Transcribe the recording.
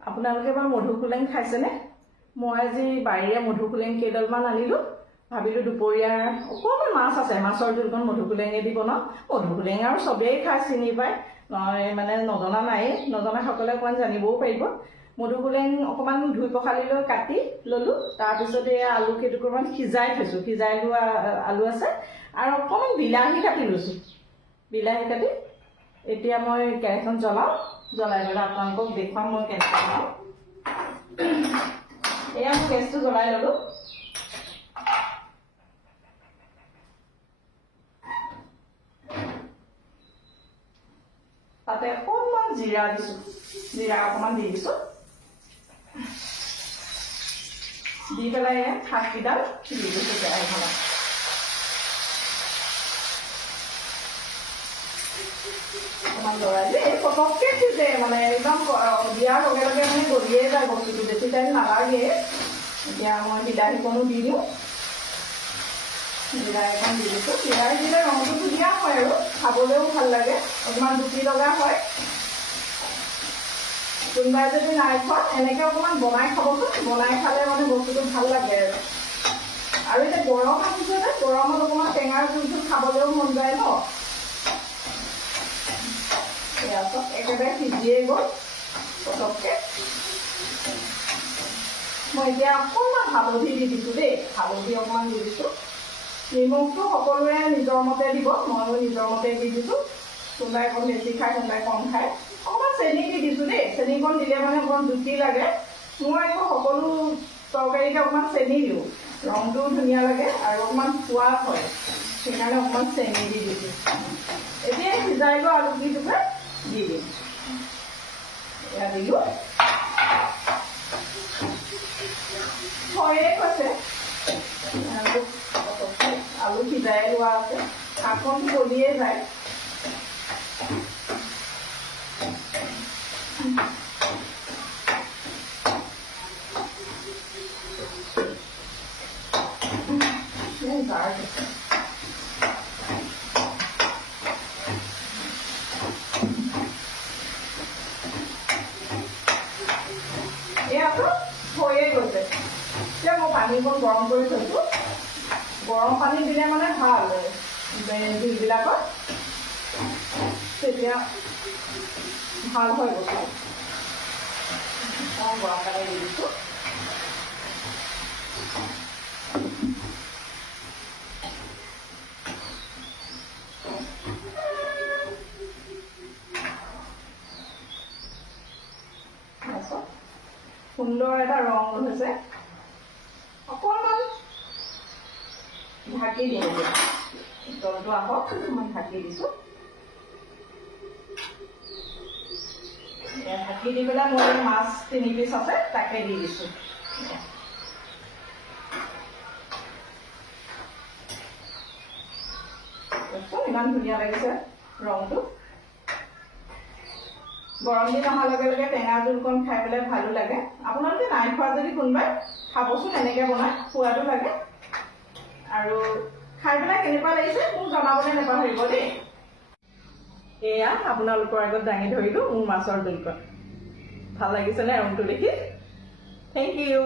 আপোনালোকে এবাৰ মধুসোলেং খাইছেনে? মই আজি বাৰীৰে মধুসোলেং কেইডালমান আনিলোঁ। ভাবিলোঁ দুপৰীয়া অকণমান মাছ আছে, মাছৰ জোলকণ মধুসোলেঙে দি বনাওঁ। মধুসোলেং আৰু চবেই খাই চিনি পায়, মানে নজনা নায়েই, নজনাসকলে অকণমান জানিবও পাৰিব। মধুসোলেং অকণমান ধুই পখালি লৈ কাটি ল'লোঁ। তাৰপিছতে আলু কেইটুকুৰমান সিজাই থৈছোঁ, সিজাই লোৱা আলু আছে আৰু অকণমান বিলাহী কাটি লৈছোঁ। বিলাহী কাটি এতিয়া মই কেৰাহীখন জ্বলাওঁ, জ্বলাই পেলাই আপোনালোকক দেখুৱাম মই কেনেকৈ বনাওঁ। এয়া মই গেছটো জ্বলাই ল'লোঁ। তাতে অকণমান জিৰা দিছোঁ, জিৰা অকণমান দি দিছোঁ। দি পেলাই শাককেইডাল দি দিছোঁ কেৰাহীখনত। অকণমান লৰাই দিলে এই পটককৈ সিজে, মানে একদম দিয়াৰ লগে লগে মানে গলিয়ে যায় বস্তুটো, বেছি টাইম নালাগে। এতিয়া মই বিলাহীকণো দি দিওঁ, বিলাহী এখন দি দিছোঁ। বিলাহী দিলে ৰংটো ধুনীয়া হয় আৰু খাবলৈও ভাল লাগে, অকণমান জুতি লগা হয়। কোনোবাই যদি নাই খোৱা এনেকৈ অকণমান বনাই খাবচোন, বনাই খালে মানে বস্তুটো ভাল লাগে আৰু এতিয়া গৰম আহিছে যে, গৰমত অকণমান টেঙাৰ জোলটো খাবলৈও মন যায় ন। এয়া চব একেবাৰে সিজিয়ে গ'ল পটককৈ। মই এতিয়া অকণমান হালধি দি দিছোঁ দেই, হালধি অকণমান দি দিছোঁ। নিমখটো সকলোৱে নিজৰ মতে দিব, ময়ো নিজৰ মতে দি দিছোঁ। কোনোবাই অকণ বেছি খায়, কোনোবাই কম খায়। অকণমান চেনি দি দিছোঁ দেই, চেনিকণ দিলে মানে অকণমান জুতি লাগে। মই আকৌ সকলো তৰকাৰীকে অকণমান চেনি দিওঁ, ৰংটোও ধুনীয়া লাগে আৰু অকণমান সোৱাদ হয়, সেইকাৰণে অকণমান চেনি দি দিছোঁ। এতিয়া সিজাই লোৱা আলুকেইটুকুৰা দি দিম। এয়া দিলোঁ, হয়ে কৈছে আলু সিজাই লোৱা আছে, শাকখন গলিয়ে যায়। এয়াতো হৈয়ে গৈছে। এতিয়া মই পানীকণ গৰম কৰি থৈছোঁ। গৰম পানী দিলে মানে ভাল জোলবিলাকত, তেতিয়া ভাল হয় বস্তু। গৰম পানী দি দিছোঁ। সুন্দৰ এটা ৰং হৈছে। অকণমান ঢাকি দিওঁ, তলটো আহক, অকণমান ঢাকি দিছোঁ। ঢাকি দি পেলাই মই মাছ 3 পিচ আছে তাকে দি দিছোঁ। ইমান ধুনীয়া লাগিছে ৰংটো। গৰম দিন অহাৰ লগে লগে টেঙা জোলকণ খাই পেলাই ভালো লাগে। আপোনালোকে নাই খোৱা যদি কোনোবাই খাবচোন, এনেকৈ বনাই সোৱাদো লাগে। আৰু খাই পেলাই কেনেকুৱা লাগিছে মোক জনাবলৈ নাপাহৰিব দেই। এয়া আপোনালোকৰ আগত দাঙি ধৰিলোঁ মোৰ মাছৰ জোলকণ। ভাল লাগিছেনে ৰংটো দেখি? Thank U.